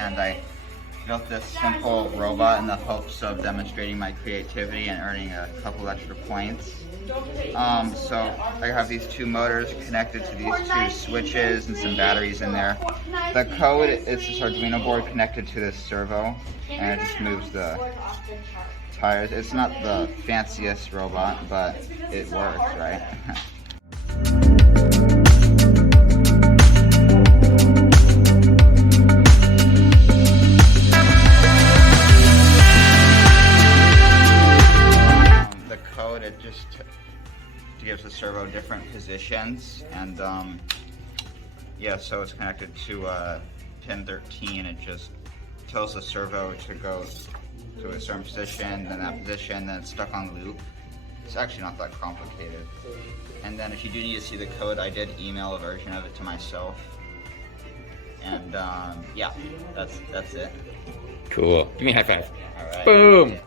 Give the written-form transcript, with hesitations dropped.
and I built this simple robot in the hopes of demonstrating my creativity and earning a couple extra points. So I have these two motors connected to these two switches and some batteries in there. The code is this Arduino board connected to this servo, and it just moves the tires. It's not the fanciest robot, but it works, right? The code, it just gives the servo different positions, and yeah, so it's connected to pin 13. It just tells the servo to go to a certain position, then that position, then it's stuck on loop. It's actually not that complicated. And then if you do need to see the code, I did email a version of it to myself. And yeah, that's it. Cool. Give me a high five. All right. Boom.